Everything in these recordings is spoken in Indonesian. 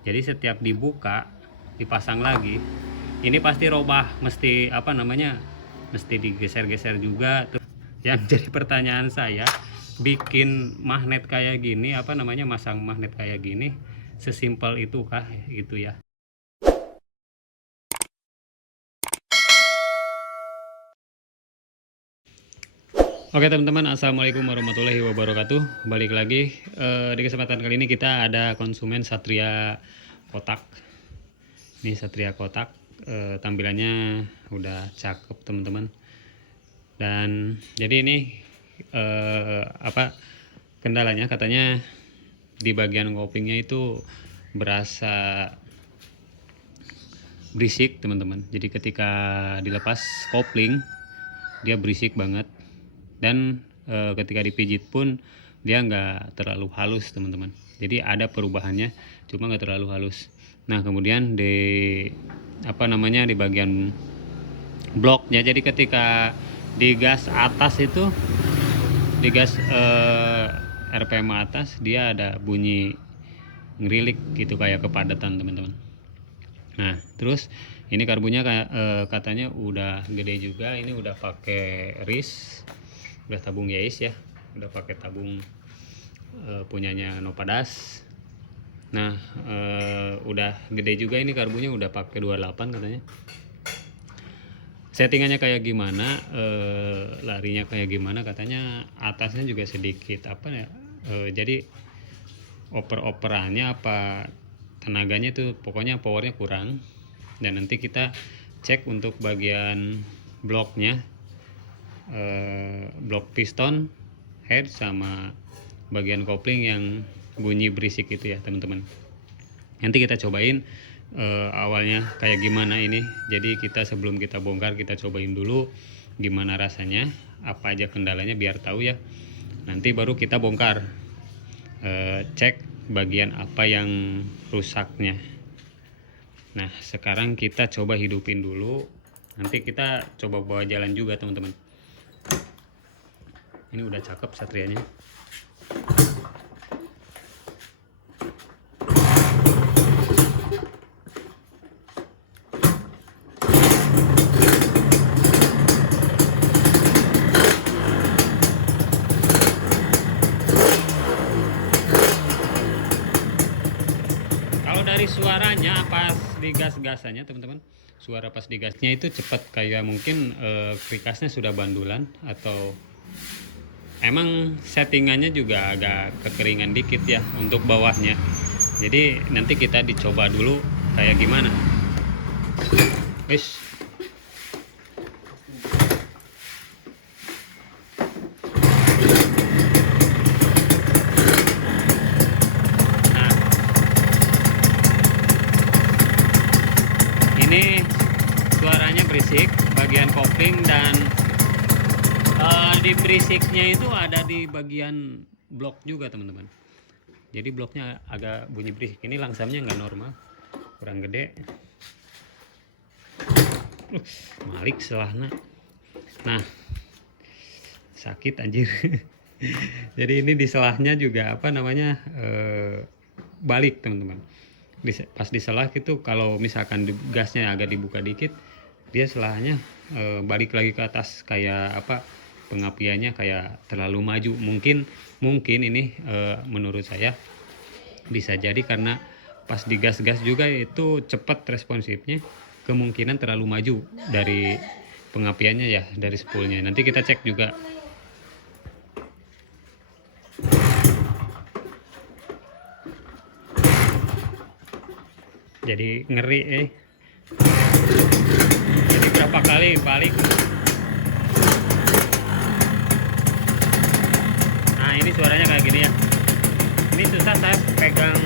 Jadi setiap dibuka dipasang lagi, ini pasti robah, mesti apa namanya, mesti digeser-geser juga tuh. Yang jadi pertanyaan saya, bikin magnet kayak gini, apa namanya, masang magnet kayak gini, sesimpel itu kah gitu ya? Oke teman-teman, assalamualaikum warahmatullahi wabarakatuh. Balik lagi di kesempatan kali ini kita ada konsumen Satria kotak. Ini Satria kotak, tampilannya udah cakep teman-teman. Dan jadi ini apa kendalanya, katanya di bagian kopling-nya itu berasa berisik teman-teman. Jadi ketika dilepas kopling dia berisik banget, dan ketika dipijit pun dia nggak terlalu halus teman-teman. Jadi ada perubahannya, cuma nggak terlalu halus. Nah kemudian di apa namanya, di bagian bloknya, jadi ketika di gas atas itu, di gas RPM atas, dia ada bunyi ngerilik gitu, kayak kepadatan teman-teman. Nah terus ini karbunya kayak katanya udah gede juga, ini udah pakai RIS, udah tabung Yais ya, udah pakai tabung punyanya Nopadas. Nah udah gede juga ini karbunya, udah pakai 28 katanya. Settingannya kayak gimana, larinya kayak gimana, katanya atasnya juga sedikit apa ya, jadi operannya apa tenaganya tuh pokoknya powernya kurang. Dan nanti kita cek untuk bagian bloknya, blok piston head sama bagian kopling yang bunyi berisik itu ya teman-teman. Nanti kita cobain awalnya kayak gimana ini. Jadi kita sebelum kita bongkar, kita cobain dulu gimana rasanya, apa aja kendalanya biar tahu ya. Nanti baru kita bongkar, cek bagian apa yang rusaknya. Nah sekarang kita coba hidupin dulu, nanti kita coba bawa jalan juga teman-teman. Ini udah cakep Satrianya. Kalau dari suaranya pas digas-gasannya teman-teman, suara pas digasnya itu cepat, kayak mungkin krikasnya sudah bandulan, atau emang settingannya juga agak kekeringan dikit ya untuk bawahnya. Jadi nanti kita dicoba dulu kayak gimana. Wis. Nah, ini suaranya berisik bagian kopling, dan di berisiknya itu ada di bagian blok juga teman-teman. Jadi bloknya agak bunyi berisik. Ini langsamnya nggak normal, kurang gede. Malik selahna. Nah sakit anjir. Jadi ini di selahnya juga apa namanya, balik teman-teman. Pas di selah itu kalau misalkan gasnya agak dibuka dikit, dia selahnya balik lagi ke atas, kayak apa, pengapiannya kayak terlalu maju. Mungkin ini menurut saya bisa jadi karena pas digas-gas juga itu cepat responsifnya, kemungkinan terlalu maju dari pengapiannya ya, dari spoolnya. Nanti kita cek juga. Jadi ngeri jadi berapa kali balik. Nah ini suaranya kayak gini ya. Ini susah, saya pegang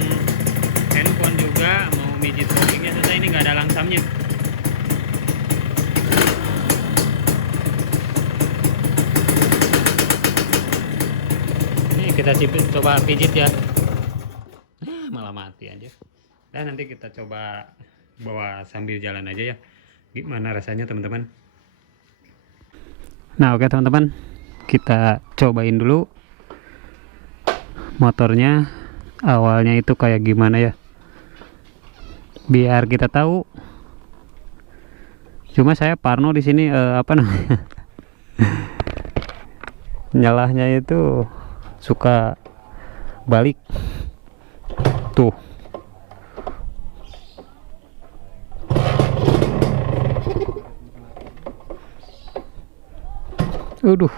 handphone juga mau mijit koplingnya susah, ini nggak ada langsamnya. Ini kita coba pijit ya. Malah mati aja. Dan nanti kita coba bawa sambil jalan aja ya, gimana rasanya teman-teman. Nah oke teman-teman, kita cobain dulu motornya awalnya itu kayak gimana ya. biar kita tahu. Cuma saya parno di sini apa namanya? Nyalahnya itu suka balik. Tuh.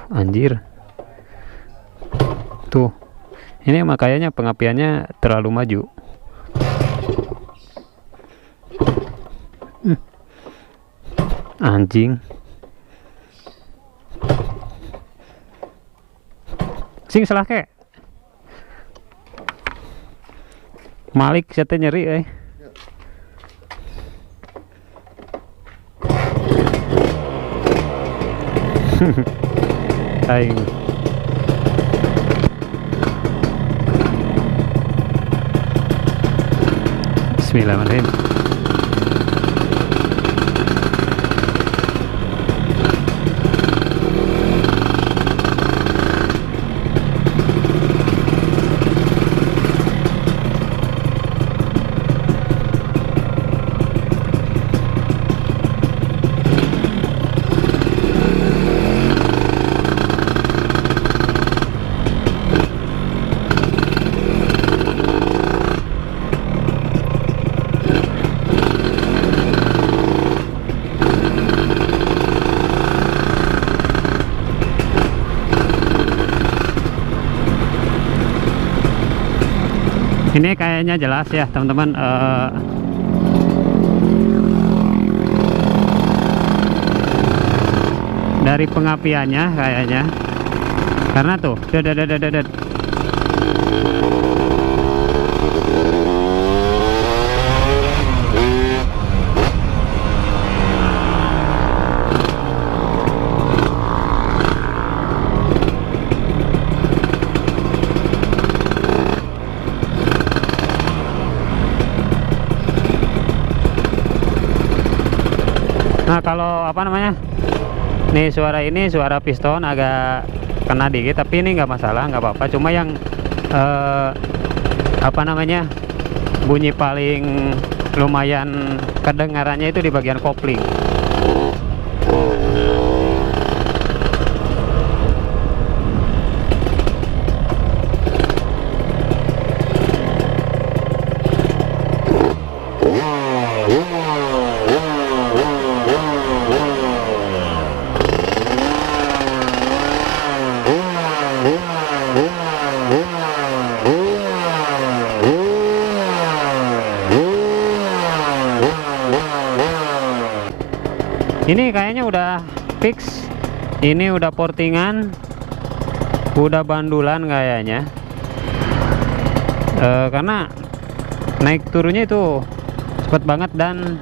Anjir. Tuh. Ini makanya pengapiannya terlalu maju. Anjing. Sing salah ke. Malik saya nyeri aing. Bismillahirrahmanirrahim. Ini kayaknya jelas ya teman-teman, dari pengapiannya kayaknya, karena tuh nah kalau apa namanya nih, suara ini suara piston agak kena dikit, tapi ini nggak masalah, nggak apa-apa. Cuma yang apa namanya bunyi paling lumayan kedengarannya itu di bagian kopling. Ini kayaknya udah fix, ini udah portingan, udah bandulan kayaknya, karena naik turunnya itu cepet banget dan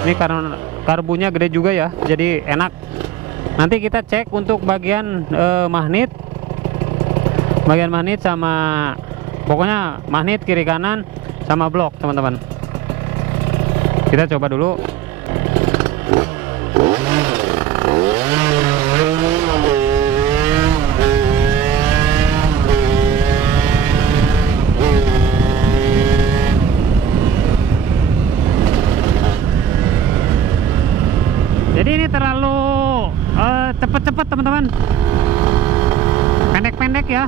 ini karena karbunya gede juga ya, jadi enak. Nanti kita cek untuk bagian magnet sama pokoknya magnet kiri kanan sama blok teman-teman. Kita coba dulu. Jadi ini terlalu cepet-cepet teman-teman, pendek-pendek ya.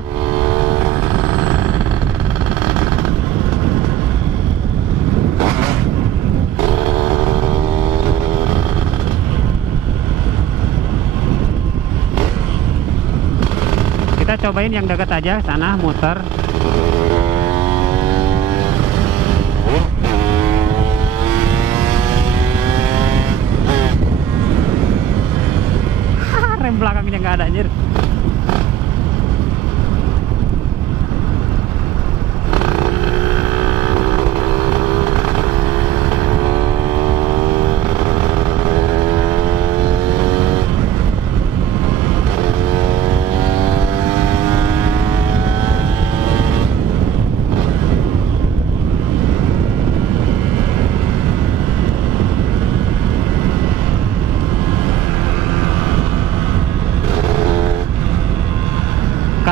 Kita cobain yang dekat aja, sana muter. Rem belakangnya nggak ada anjir.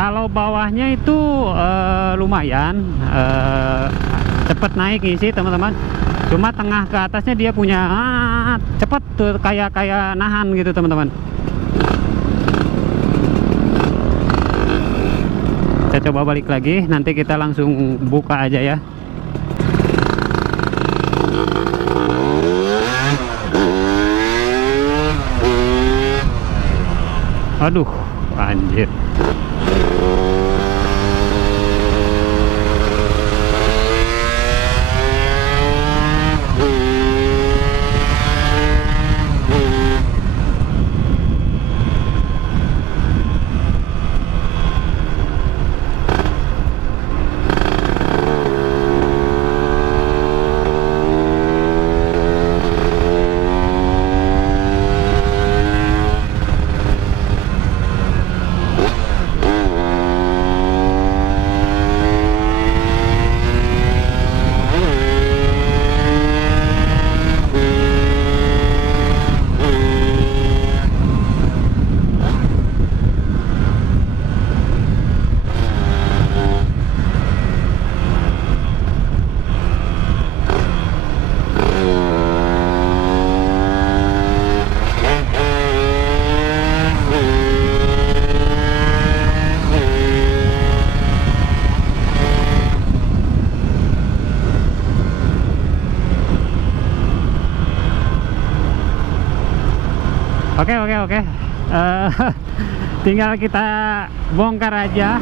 Kalau bawahnya itu lumayan cepet naik ngisi teman-teman. Cuma tengah ke atasnya dia punya cepet tuh, kayak nahan gitu teman-teman. Kita coba balik lagi, nanti kita langsung buka aja ya. Aduh, anjir. Oke. Tinggal kita bongkar aja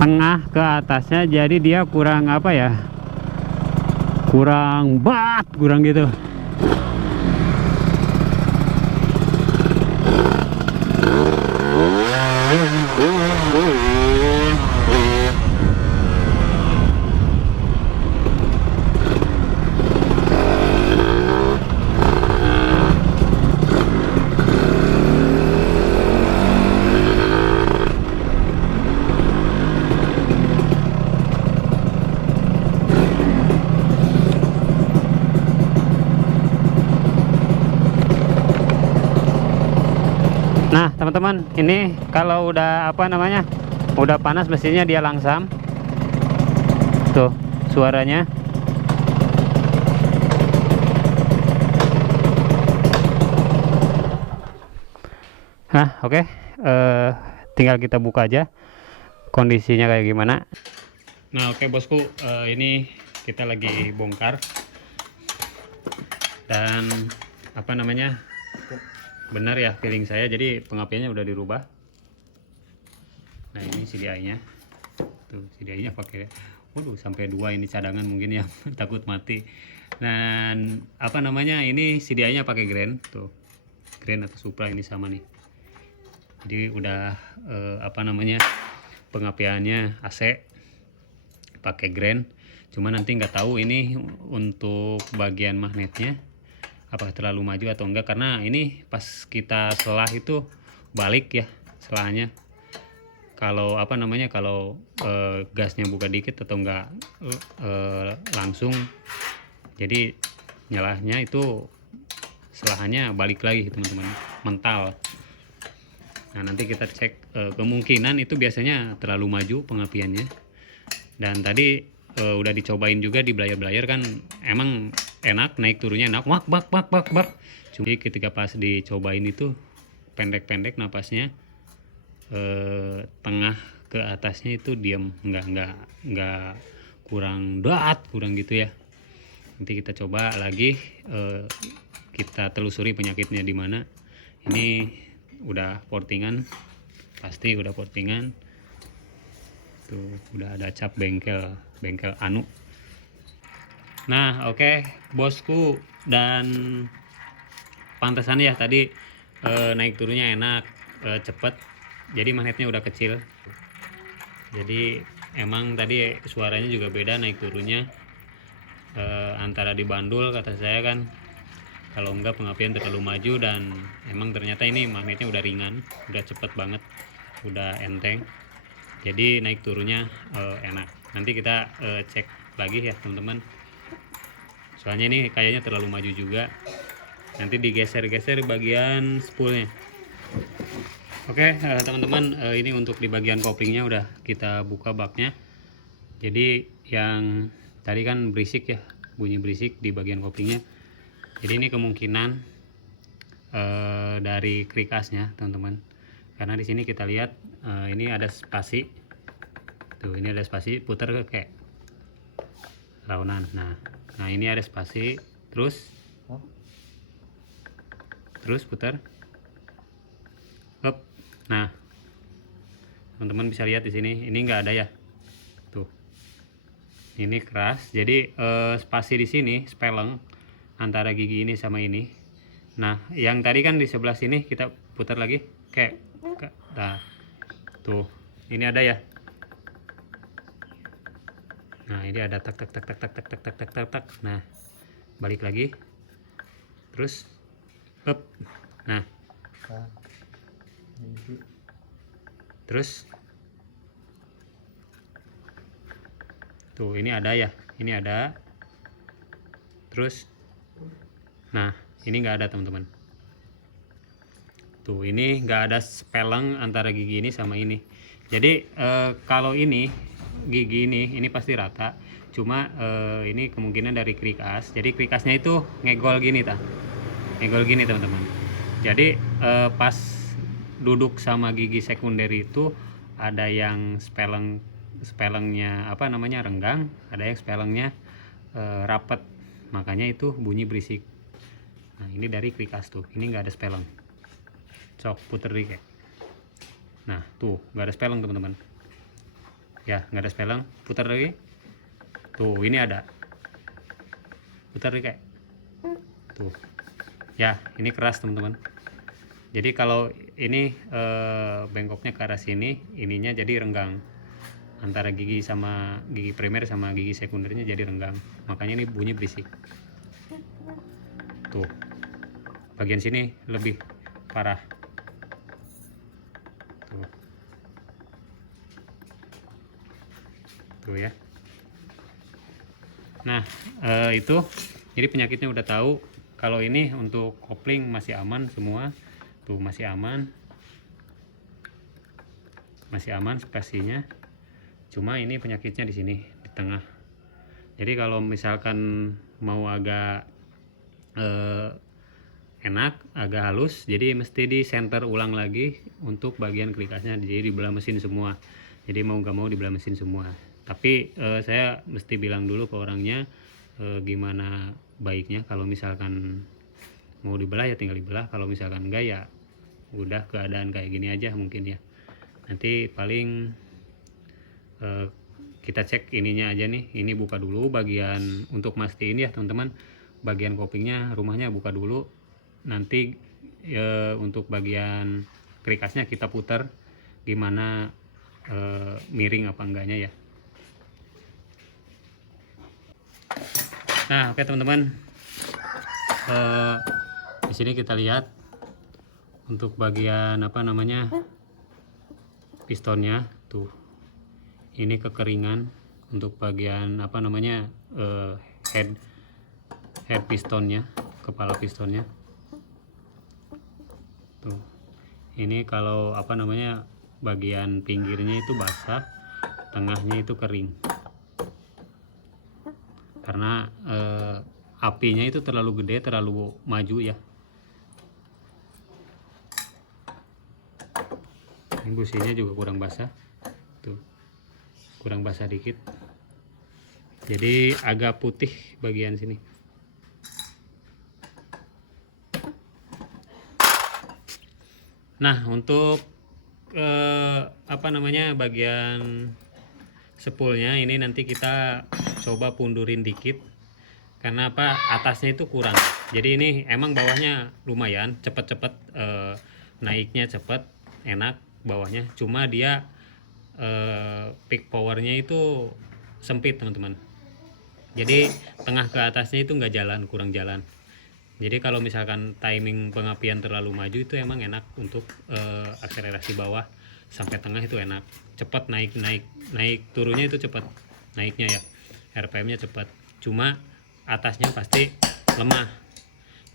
tengah ke atasnya, jadi dia kurang apa ya, kurang gitu. Nah teman-teman, ini kalau udah apa namanya, udah panas mesinnya dia langsam tuh suaranya. Nah oke. Tinggal kita buka aja kondisinya kayak gimana. Nah oke bosku, ini kita lagi bongkar dan apa namanya, benar ya feeling saya, jadi pengapiannya udah dirubah. Nah ini CDI nya tuh, CDI nya pakai, waduh sampai 2 ini cadangan mungkin ya. Takut mati. Dan apa namanya, ini CDI nya pakai Grand tuh, Grand atau Supra ini sama nih. Jadi udah apa namanya, pengapiannya AC pakai Grand. Cuma nanti nggak tahu ini untuk bagian magnetnya apakah terlalu maju atau enggak, karena ini pas kita selah itu balik ya selahnya. Kalau apa namanya, kalau gasnya buka dikit atau enggak langsung, jadi nyalahnya itu selahannya balik lagi teman-teman, mental. Nah nanti kita cek, kemungkinan itu biasanya terlalu maju pengapiannya. Dan tadi udah dicobain juga di belayer kan, emang enak, naik turunnya enak, bak. Cuma ketika pas dicobain itu pendek napasnya, tengah ke atasnya itu diam, nggak kurang gitu ya. Nanti kita coba lagi, kita telusuri penyakitnya di mana. Ini udah portingan, pasti udah portingan tuh, udah ada cap bengkel anu. Nah oke bosku, dan pantesan ya tadi naik turunnya enak, cepet, jadi magnetnya udah kecil. Jadi emang tadi suaranya juga beda naik turunnya, antara di bandul kata saya kan, kalau enggak pengapian terlalu maju. Dan emang ternyata ini magnetnya udah ringan, udah cepet banget, udah enteng, jadi naik turunnya enak. Nanti kita cek lagi ya teman-teman, soalnya ini kayaknya terlalu maju juga. Nanti digeser bagian spoolnya. Oke, teman-teman, ini untuk di bagian koplingnya udah kita buka baknya. Jadi yang tadi kan berisik ya, bunyi berisik di bagian koplingnya. Jadi ini kemungkinan dari krikasnya, teman-teman. Karena di sini kita lihat ini ada spasi. Tuh, ini ada spasi, putar kayak launan. Nah ini ada spasi, terus putar. Up. Nah, teman-teman bisa lihat di sini, ini nggak ada ya. Tuh, ini keras. Jadi spasi di sini, speleng antara gigi ini sama ini. Nah, yang tadi kan di sebelah sini kita putar lagi, kayak, nah, tuh, ini ada ya. Nah, ini ada tak tak tak tak tak tak tak tak tak tak tak. Nah, balik lagi, terus, up. Nah, terus tuh ini ada ya, ini ada, terus nah ini nggak ada teman-teman. Tuh ini nggak ada speleng antara gigi ini sama ini. Jadi kalau ini gigi ini pasti rata, cuma ini kemungkinan dari krikas. Jadi krikasnya itu ngegol gini ngegol gini teman-teman. Jadi pas duduk sama gigi sekunder itu ada yang spellengnya apa namanya renggang, ada yang spellengnya rapet, makanya itu bunyi berisik. Nah ini dari krikas tuh, ini nggak ada spelleng. Sok puter dikit. Nah tuh nggak ada spelleng teman-teman. Ya nggak ada spelleng, putar lagi. Tuh ini ada. Putar dikit. Tuh. Ya ini keras teman-teman. Jadi kalau ini bengkoknya ke arah sini, ininya jadi renggang. Antara gigi sama gigi primer sama gigi sekundernya jadi renggang. Makanya ini bunyi berisik. Tuh. Bagian sini lebih parah. Tuh. Tuh ya. Nah, itu jadi penyakitnya udah tahu. Kalau ini untuk kopling masih aman semua. Tuh masih aman spasinya, cuma ini penyakitnya di sini di tengah. Jadi kalau misalkan mau agak enak, agak halus, jadi mesti di center ulang lagi untuk bagian krikasnya, jadi dibelah mesin semua. Jadi mau nggak mau dibelah mesin semua. Tapi saya mesti bilang dulu ke orangnya gimana baiknya. Kalau misalkan mau dibelah ya tinggal dibelah, kalau misalkan enggak ya udah keadaan kayak gini aja mungkin ya. Nanti paling kita cek ininya aja nih. Ini buka dulu bagian untuk mastiin ya teman-teman, bagian koplingnya rumahnya buka dulu. Nanti untuk bagian krikasnya kita putar gimana miring apa enggaknya ya. Nah oke teman-teman, di sini kita lihat untuk bagian apa namanya pistonnya tuh, ini kekeringan untuk bagian apa namanya head pistonnya, kepala pistonnya tuh. Ini kalau apa namanya bagian pinggirnya itu basah, tengahnya itu kering karena apinya itu terlalu gede, terlalu maju ya. Ini businya juga kurang basah tuh, kurang basah dikit, jadi agak putih bagian sini. Nah untuk apa namanya bagian spoolnya ini nanti kita coba pundurin dikit, karena apa, atasnya itu kurang. Jadi ini emang bawahnya lumayan cepet-cepet naiknya, cepet enak bawahnya, cuma dia peak powernya itu sempit teman-teman. Jadi tengah ke atasnya itu nggak jalan, kurang jalan. Jadi kalau misalkan timing pengapian terlalu maju itu emang enak untuk akselerasi bawah sampai tengah itu enak, cepat naik turunnya itu cepat, naiknya ya RPM-nya cepat, cuma atasnya pasti lemah.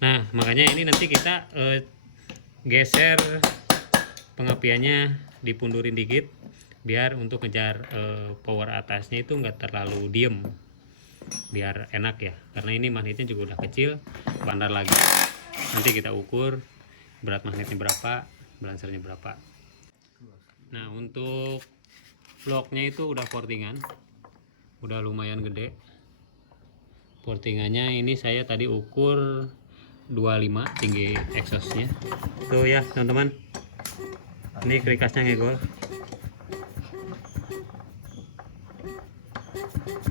Nah makanya ini nanti kita geser pengapiannya dipundurin dikit biar untuk ngejar power atasnya itu nggak terlalu diem, biar enak ya, karena ini magnetnya juga udah kecil, bandar lagi. Nanti kita ukur berat magnetnya berapa, balancernya berapa. Nah untuk bloknya itu udah portingan, udah lumayan gede portingannya. Ini saya tadi ukur 25 tinggi exhaustnya tuh ya teman-teman. Ini kerikasnya ngegol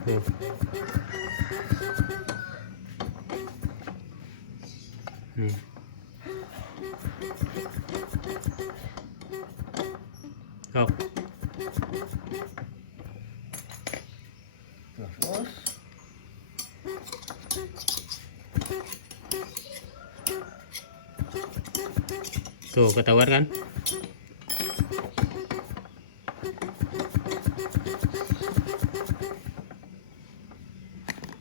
tuh. Nih. Oh. Tuh ketahuan kan?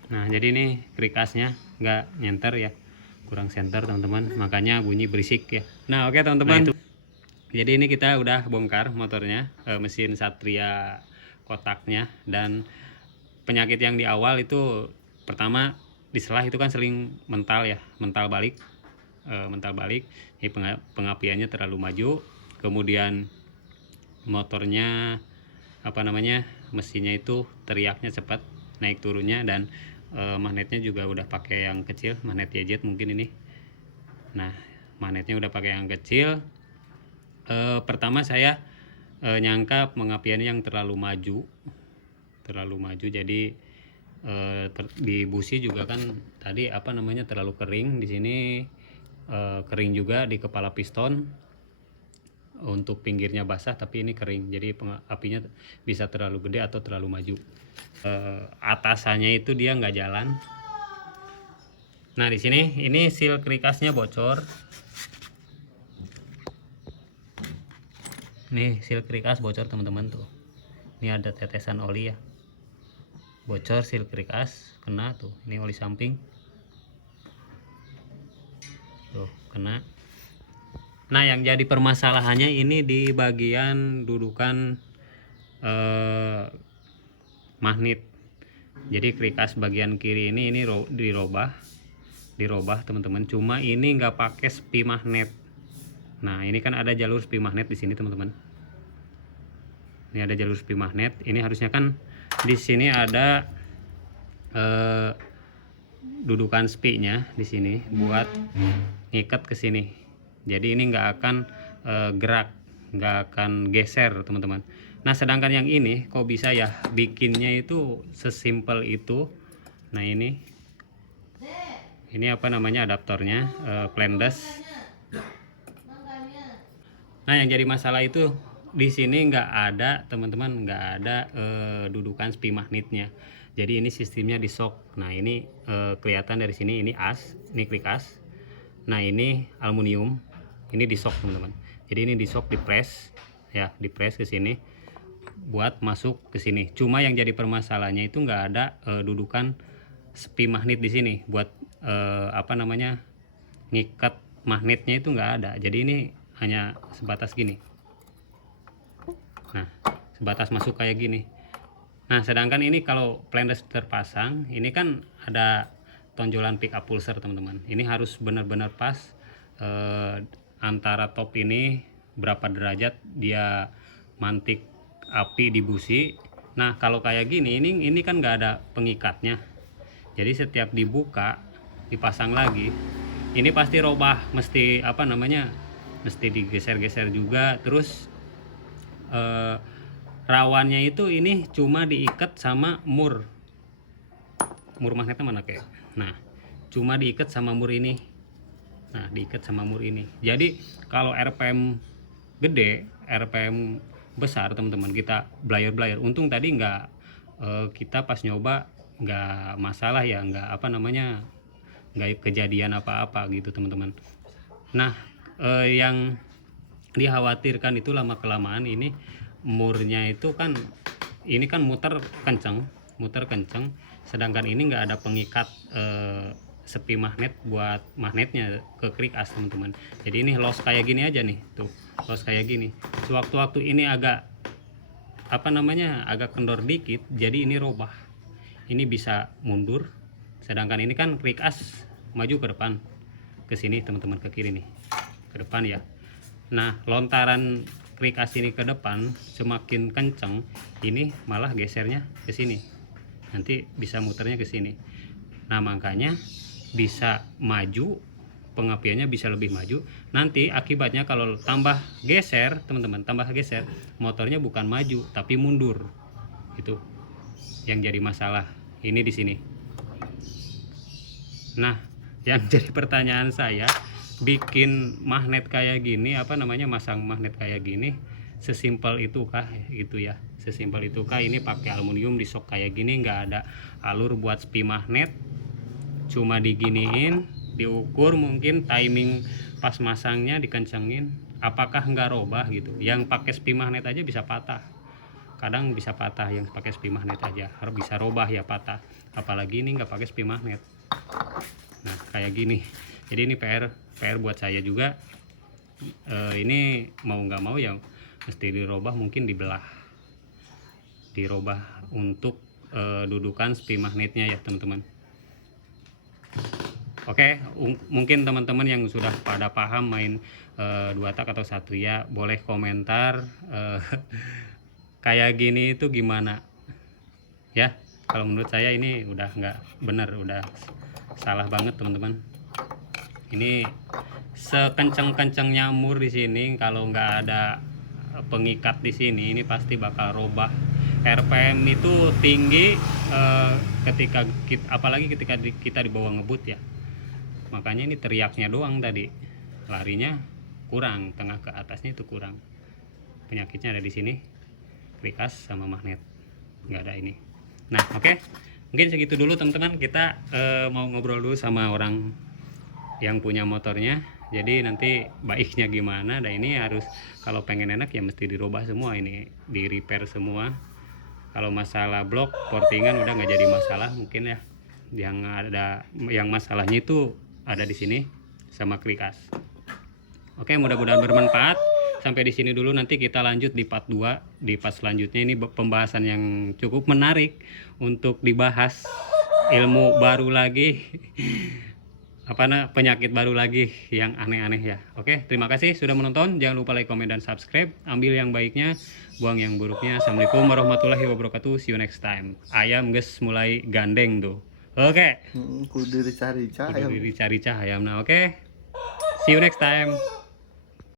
Nah jadi ini kerikasnya nggak nyenter ya, kurang center teman-teman, makanya bunyi berisik ya. Nah oke teman-teman, jadi ini kita udah bongkar motornya, mesin Satria kotaknya. Dan penyakit yang di awal itu pertama di selah itu kan sering mental ya, mental balik, jadi pengapiannya terlalu maju, kemudian motornya mesinnya itu teriaknya cepat naik turunnya, dan magnetnya juga udah pakai yang kecil, magnet YZ mungkin ini. Nah magnetnya udah pakai yang kecil. Pertama saya nyangka pengapiannya yang terlalu maju, jadi di busi juga kan tadi terlalu kering di sini, kering juga di kepala piston. Untuk pinggirnya basah tapi ini kering, jadi apinya bisa terlalu gede atau terlalu maju. Atasannya itu dia nggak jalan. Nah di sini ini seal kerikasnya bocor. Nih seal kerikas bocor teman-teman tuh. Ini ada tetesan oli ya, bocor seal kerikas, kena tuh. Ini oli samping tuh kena. Nah yang jadi permasalahannya ini di bagian dudukan magnet. Jadi kerikas bagian kiri ini dirobah teman-teman. Cuma ini nggak pakai spi magnet. Nah ini kan ada jalur spi magnet di sini teman-teman. Ini ada jalur spi magnet. Ini harusnya kan di sini ada dudukan spi-nya di sini buat ngikat ke sini. Jadi ini nggak akan gerak, nggak akan geser teman-teman. Nah sedangkan yang ini kok bisa ya bikinnya itu sesimpel itu. Nah ini adaptornya, Plendes. Nah yang jadi masalah itu di sini nggak ada teman-teman, nggak ada dudukan spi magnetnya. Jadi ini sistemnya di shock. Nah ini kelihatan dari sini, ini as, ini kerikas. Nah ini aluminium, ini di shock teman-teman. Jadi ini di shock, dipres ya, dipres ke sini buat masuk ke sini. Cuma yang jadi permasalahannya itu nggak ada dudukan spi magnet di sini buat ngikat magnetnya itu nggak ada. Jadi ini hanya sebatas gini. Nah sebatas masuk kayak gini. Nah sedangkan ini kalau Plendes terpasang, ini kan ada tonjolan pick up pulser teman-teman. Ini harus benar-benar pas antara top ini berapa derajat dia mantik api di busi. Nah kalau kayak gini ini kan nggak ada pengikatnya. Jadi setiap dibuka dipasang lagi, ini pasti robah, mesti mesti digeser-geser juga. Terus rawannya itu ini cuma diikat sama mur magnetnya mana kayak. Nah cuma diikat sama mur ini. Nah diikat sama mur ini. Jadi kalau RPM gede, RPM besar teman-teman, kita blayer, untung tadi nggak kita pas nyoba nggak masalah ya, nggak nggak kejadian apa-apa gitu teman-teman. Nah yang dikhawatirkan itu lama kelamaan ini murnya itu kan ini kan muter kenceng, sedangkan ini nggak ada pengikat sepi magnet buat magnetnya ke quick as teman-teman. Jadi ini loss kayak gini aja nih, tuh loss kayak gini. Sewaktu-waktu ini agak agak kendor dikit, jadi ini robah, ini bisa mundur, sedangkan ini kan quick as maju ke depan, ke sini teman-teman, ke kiri nih, ke depan ya. Nah lontaran quick as ini ke depan semakin kenceng, ini malah gesernya ke sini, nanti bisa muternya ke sini. Nah makanya bisa maju, pengapiannya bisa lebih maju. Nanti akibatnya kalau tambah geser teman-teman, tambah geser, motornya bukan maju tapi mundur. Itu yang jadi masalah ini di sini. Nah yang jadi pertanyaan saya, bikin magnet kayak gini, masang magnet kayak gini, sesimpel itu kah gitu ya? Sesimpel itu kah? Ini pakai aluminium di sok kayak gini, nggak ada alur buat spi magnet, cuma diginiin, diukur mungkin timing pas masangnya dikencengin, apakah nggak robah gitu? Yang pakai spi magnet aja bisa patah, kadang bisa patah yang pakai spi magnet aja, harus bisa robah ya patah, apalagi ini nggak pakai spi magnet. Nah kayak gini, jadi ini PR buat saya juga. Ini mau nggak mau ya mesti dirobah, mungkin dirobah untuk dudukan spi magnetnya ya teman-teman. Oke, mungkin teman-teman yang sudah pada paham main 2 tak atau Satria boleh komentar kayak gini itu gimana ya. Kalau menurut saya ini udah nggak bener, udah salah banget teman-teman. Ini sekenceng-kenceng nyamur di sini, kalau nggak ada pengikat di sini ini pasti bakal robah. RPM itu tinggi apalagi ketika kita dibawa ngebut ya. Makanya ini teriaknya doang tadi, larinya kurang, tengah ke atasnya itu kurang. Penyakitnya ada di sini, quick as sama magnet, nggak ada ini. Nah oke, mungkin segitu dulu teman-teman. Kita mau ngobrol dulu sama orang yang punya motornya, jadi nanti baiknya gimana. Dan ini harus, kalau pengen enak ya mesti dirubah semua, ini di repair semua. Kalau masalah blok portingan udah nggak jadi masalah mungkin ya. Yang masalahnya itu ada di sini sama quick as. Oke, mudah-mudahan bermanfaat. Sampai di sini dulu, nanti kita lanjut di part 2. Di part selanjutnya ini pembahasan yang cukup menarik untuk dibahas, ilmu baru lagi, penyakit baru lagi yang aneh-aneh ya. Oke, terima kasih sudah menonton. Jangan lupa like, comment, dan subscribe. Ambil yang baiknya, buang yang buruknya. Assalamualaikum warahmatullahi wabarakatuh. See you next time. Ayam guys mulai gandeng tuh. Oke. Kudu dicari cahaya. Nah, oke. See you next time.